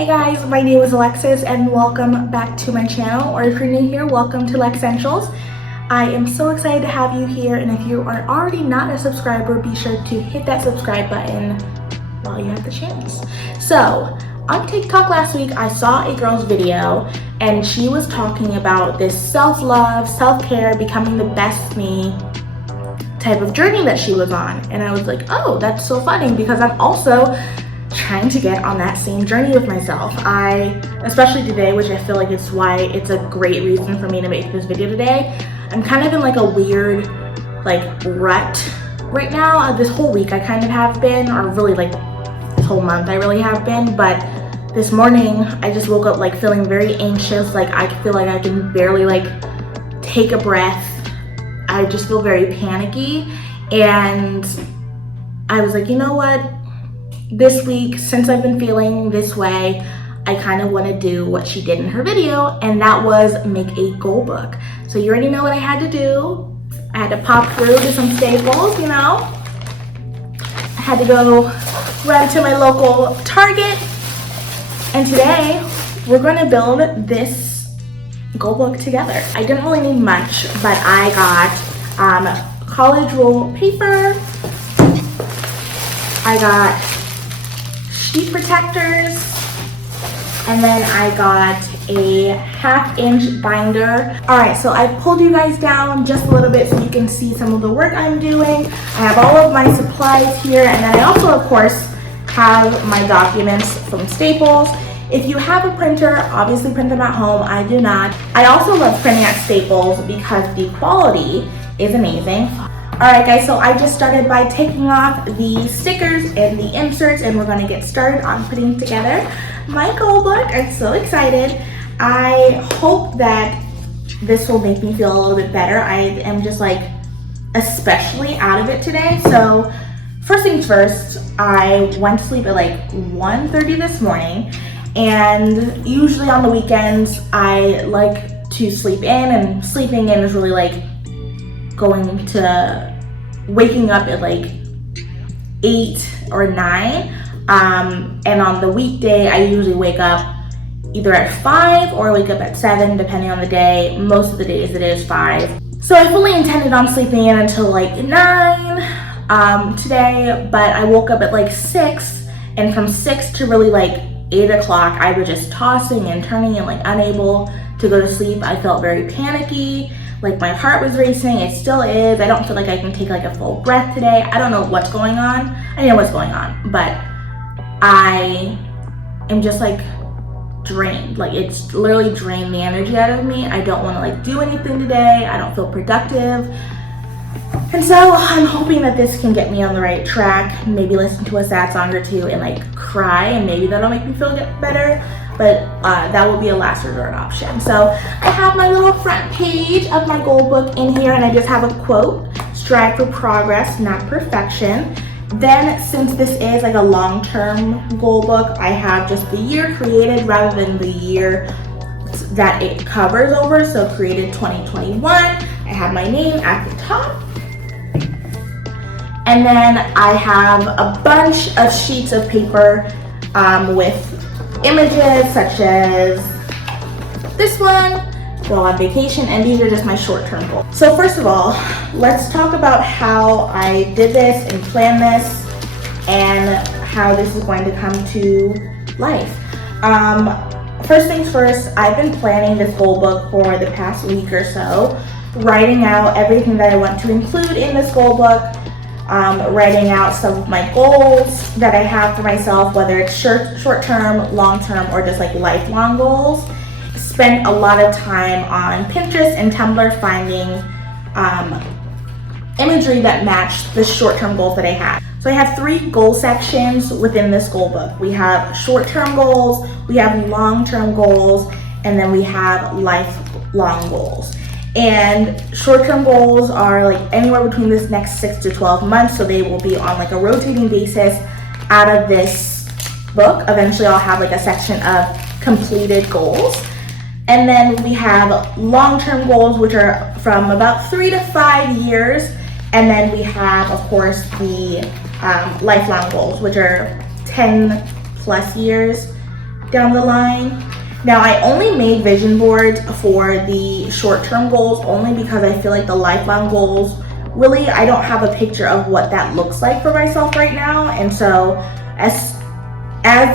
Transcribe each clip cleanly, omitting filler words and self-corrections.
Hey guys, my name is Alexis and welcome back to my channel, or if you're new here, welcome to Lexentials. I am so excited to have you here, and if you are already not a subscriber, be sure to hit that subscribe button while you have the chance. So, on TikTok last week, I saw a girl's video and she was talking about this self-love, self-care, becoming the best me type of journey that she was on. And I was like, oh, that's so funny because I'm also trying to get on that same journey with myself. Especially today, which I feel like it's why it's a great reason for me to make this video today. I'm kind of in like a weird rut right now. This whole week I kind of have been, or really like this whole month I really have been, but this morning I just woke up feeling very anxious. I feel like I can barely take a breath. I just feel very panicky, and I was like, you know what? This week, since I've been feeling this way, I kind of want to do what she did in her video, and that was make a goal book. So you already know what I had to do. I had to pop through to some Staples, you know. I had to go run to my local Target, and today we're going to build this goal book together. I didn't really need much, but I got college roll paper. I got sheet protectors, and then I got a 1/2-inch binder. All right, so I pulled you guys down just a little bit so you can see some of the work I'm doing. I have all of my supplies here, and then I also, of course, have my documents from Staples. If you have a printer, obviously print them at home. I do not. I also love printing at Staples because the quality is amazing. Alright guys, so I just started by taking off the stickers and the inserts, and we're going to get started on putting together my goal book. I'm so excited. I hope that this will make me feel a little bit better. I am just especially out of it today. So first things first, I went to sleep at 1:30 this morning, and usually on the weekends I like to sleep in, and sleeping in is really going to waking up at 8 or 9, and on the weekday I usually wake up either at 5 or wake up at 7, depending on the day. Most of the days it is 5. So I fully intended on sleeping in until 9 today, but I woke up at 6, and from 6 to really 8 o'clock I was just tossing and turning and unable to go to sleep. I felt very panicky. My heart was racing. It still is. I don't feel like I can take a full breath today. I don't know what's going on. I know what's going on, but I am just drained. It's literally drained the energy out of me. I don't want to do anything today. I don't feel productive. And so I'm hoping that this can get me on the right track. Maybe listen to a sad song or two and cry, and maybe that'll make me feel better. But that will be a last resort option. So I have my little front page of my goal book in here, and I just have a quote: strive for progress, not perfection. Then, since this is a long-term goal book, I have just the year created rather than the year that it covers over. So created 2021. I have my name at the top. And then I have a bunch of sheets of paper with images such as this one, go on vacation, and these are just my short-term goals. So first of all, let's talk about how I did this and planned this and how this is going to come to life. First things first, I've been planning this goal book for the past week or so, writing out everything that I want to include in this goal book, writing out some of my goals that I have for myself, whether it's short-term, long-term, or just lifelong goals. Spent a lot of time on Pinterest and Tumblr finding imagery that matched the short-term goals that I had. So I have 3 goal sections within this goal book. We have short-term goals, we have long-term goals, and then we have lifelong goals. And short-term goals are anywhere between this next 6 to 12 months, so they will be on a rotating basis out of this book. Eventually I'll have a section of completed goals. And then we have long-term goals, which are from about 3 to 5 years. And then we have, of course, the lifelong goals, which are 10 plus years down the line. Now, I only made vision boards for the short-term goals only because I feel like the lifelong goals, really, I don't have a picture of what that looks like for myself right now. And so as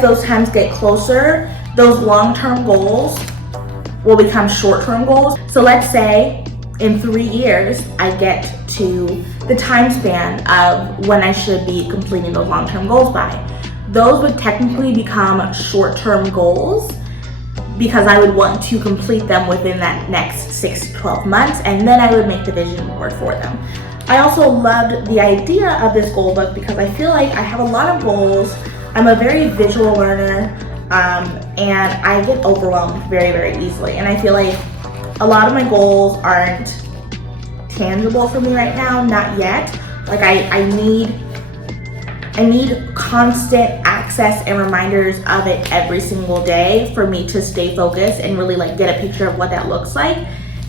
those times get closer, those long-term goals will become short-term goals. So let's say in 3 years, I get to the time span of when I should be completing those long-term goals by. Those would technically become short-term goals because I would want to complete them within that next 6 to 12 months, and then I would make the vision board for them. I also loved the idea of this goal book because I feel like I have a lot of goals. I'm a very visual learner, and I get overwhelmed very, very easily. And I feel like a lot of my goals aren't tangible for me right now, not yet. Like I need constant access and reminders of it every single day for me to stay focused and really like get a picture of what that looks like.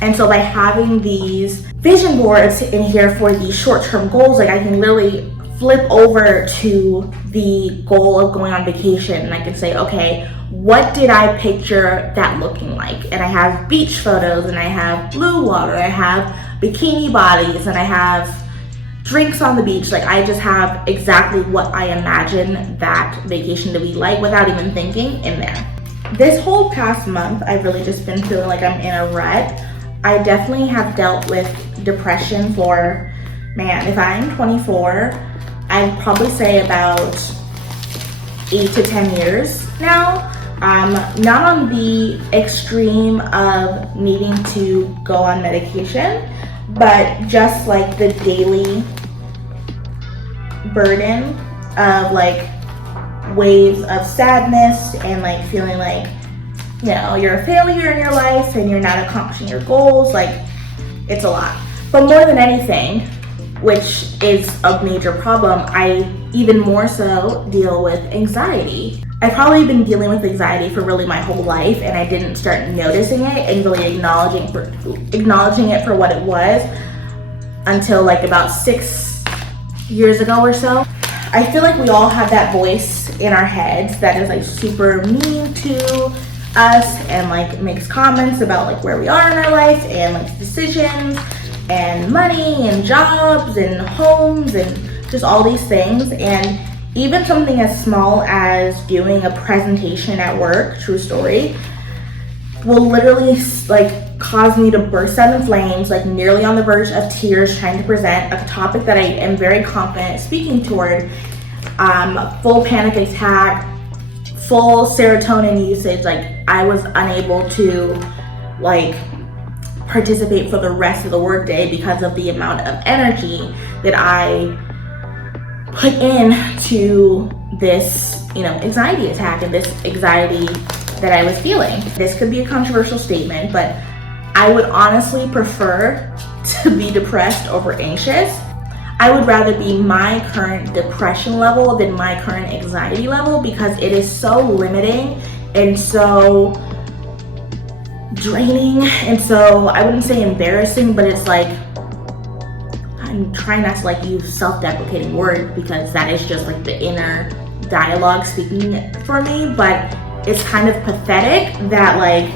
And so by having these vision boards in here for these short-term goals, like I can literally flip over to the goal of going on vacation and I can say, okay, what did I picture that looking like? And I have beach photos, and I have blue water, I have bikini bodies, and I have drinks on the beach. Like I just have exactly what I imagine that vacation to be like without even thinking in there. This whole past month, I've really just been feeling like I'm in a rut. I definitely have dealt with depression for, man, if I'm 24, I'd probably say about 8 to 10 years now. Not on the extreme of needing to go on medication, but just like the daily burden of like waves of sadness and like feeling like, you know, you're a failure in your life and you're not accomplishing your goals. Like it's a lot. But more than anything, which is a major problem, I even more so deal with anxiety. I've probably been dealing with anxiety for really my whole life, and I didn't start noticing it and really acknowledging it for what it was until like about 6 years ago or so. I feel like we all have that voice in our heads that is like super mean to us and like makes comments about like where we are in our life and like decisions and money and jobs and homes and just all these things. And even something as small as doing a presentation at work, true story, will literally like cause me to burst out in flames, like nearly on the verge of tears trying to present a topic that I am very confident speaking toward. Full panic attack, full serotonin usage. Like I was unable to like participate for the rest of the workday because of the amount of energy that I put into this, you know, anxiety attack and this anxiety that I was feeling. This could be a controversial statement, but I would honestly prefer to be depressed over anxious. I would rather be my current depression level than my current anxiety level because it is so limiting and so draining, and so I wouldn't say embarrassing, but it's like, I'm trying not to like use self-deprecating words because that is just like the inner dialogue speaking for me, but it's kind of pathetic that like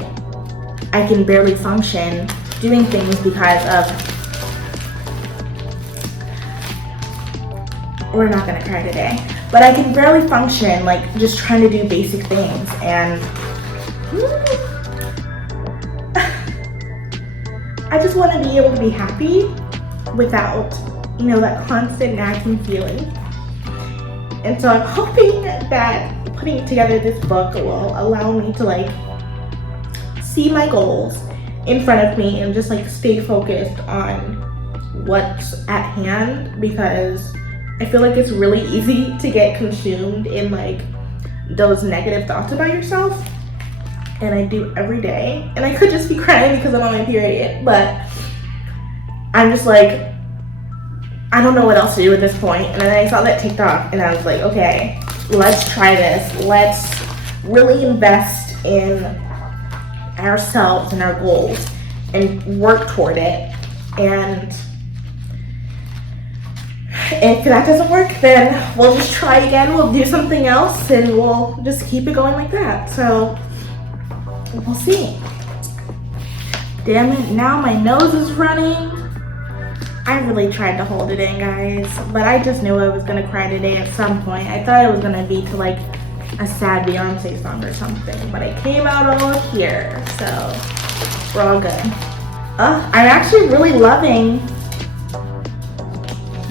I can barely function doing things because of, we're not gonna cry today, but I can barely function like just trying to do basic things. And I just want to be able to be happy without, you know, that constant nagging feeling. And so I'm hoping that putting together this book will allow me to like see my goals in front of me and just like stay focused on what's at hand, because I feel like it's really easy to get consumed in like those negative thoughts about yourself. And I do every day. And I could just be crying because I'm on my period, but I'm just like, I don't know what else to do at this point. And then I saw that TikTok and I was like, okay, let's try this. Let's really invest in ourselves and our goals and work toward it. And if that doesn't work, then we'll just try again. We'll do something else and we'll just keep it going like that. So we'll see. Damn it, now my nose is running. I really tried to hold it in, guys, but I just knew I was gonna cry today at some point. I thought it was gonna be to like a sad Beyonce song or something, but I came out all here, so we're all good. I'm actually really loving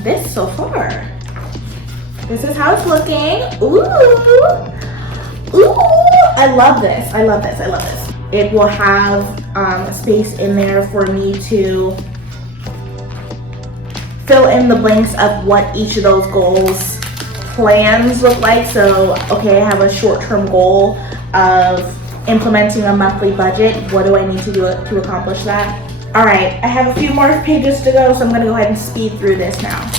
this so far. This is how it's looking. Ooh, I love this. I love this. I love this. It will have space in there for me to fill in the blanks of what each of those goals plans look like. So, okay, I have a short-term goal of implementing a monthly budget. What do I need to do to accomplish that? All right, I have a few more pages to go, so I'm gonna go ahead and speed through this now.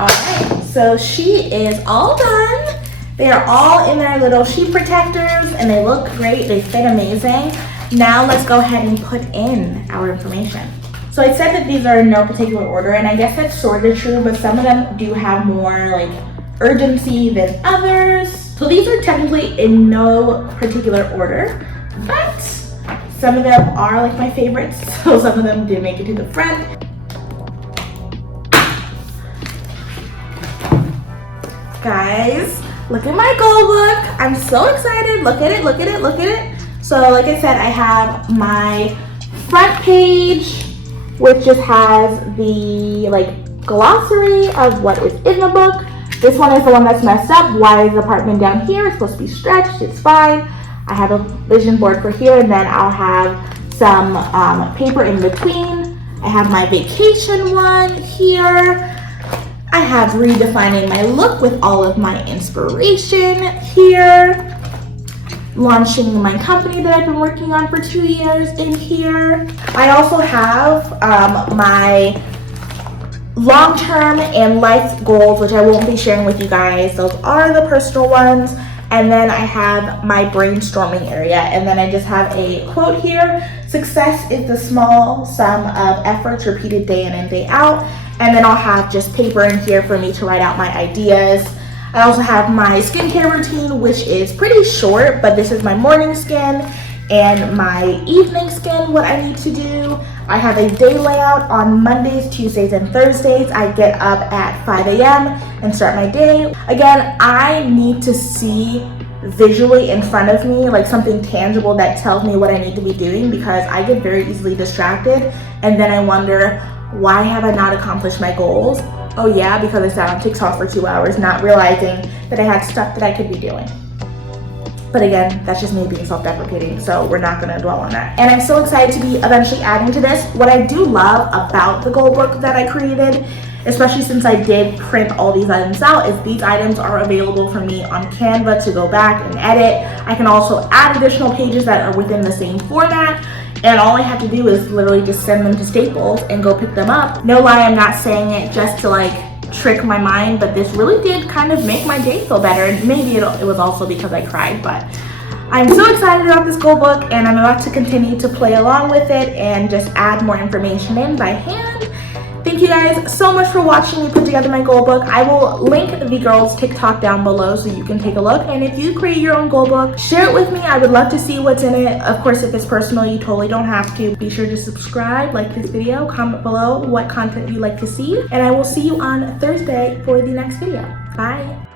Alright, so she is all done. They are all in their little sheet protectors and they look great. They fit amazing. Now let's go ahead and put in our information. So I said that these are in no particular order, and I guess that's sort of true, but some of them do have more like urgency than others. So these are technically in no particular order, but some of them are like my favorites. So some of them did make it to the front. Guys, look at my goal book. I'm so excited. Look at it, look at it, look at it. So like I said, I have my front page, which just has the like glossary of what is in the book. This one is the one that's messed up. Why is the apartment down here? It's supposed to be stretched. It's fine. I have a vision board for here, and then I'll have some paper in between. I have my vacation one here. I have redefining my look with all of my inspiration here. Launching my company that I've been working on for 2 years in here. I also have my long-term and life goals, which I won't be sharing with you guys. Those are the personal ones. And then I have my brainstorming area. And then I just have a quote here. Success is the small sum of efforts repeated day in and day out. And then I'll have just paper in here for me to write out my ideas. I also have my skincare routine, which is pretty short, but this is my morning skin and my evening skin, what I need to do. I have a day layout on Mondays, Tuesdays, and Thursdays. I get up at 5 a.m. and start my day. Again, I need to see visually in front of me, like something tangible that tells me what I need to be doing, because I get very easily distracted and then I wonder, why have I not accomplished my goals? Oh yeah, because I sat on TikTok for 2 hours, not realizing that I had stuff that I could be doing. But again, that's just me being self-deprecating, so we're not gonna dwell on that. And I'm so excited to be eventually adding to this. What I do love about the goal book that I created, especially since I did print all these items out, is these items are available for me on Canva to go back and edit. I can also add additional pages that are within the same format. And all I have to do is literally just send them to Staples and go pick them up. No lie, I'm not saying it just to like trick my mind, but this really did kind of make my day feel better. Maybe it was also because I cried, but I'm so excited about this goal book, and I'm about to continue to play along with it and just add more information in by hand. Thank you guys so much for watching me put together my goal book. I will link the girls' TikTok down below so you can take a look. And if you create your own goal book, share it with me. I would love to see what's in it. Of course, if it's personal, you totally don't have to. Be sure to subscribe, like this video, comment below what content you'd like to see. And I will see you on Thursday for the next video. Bye.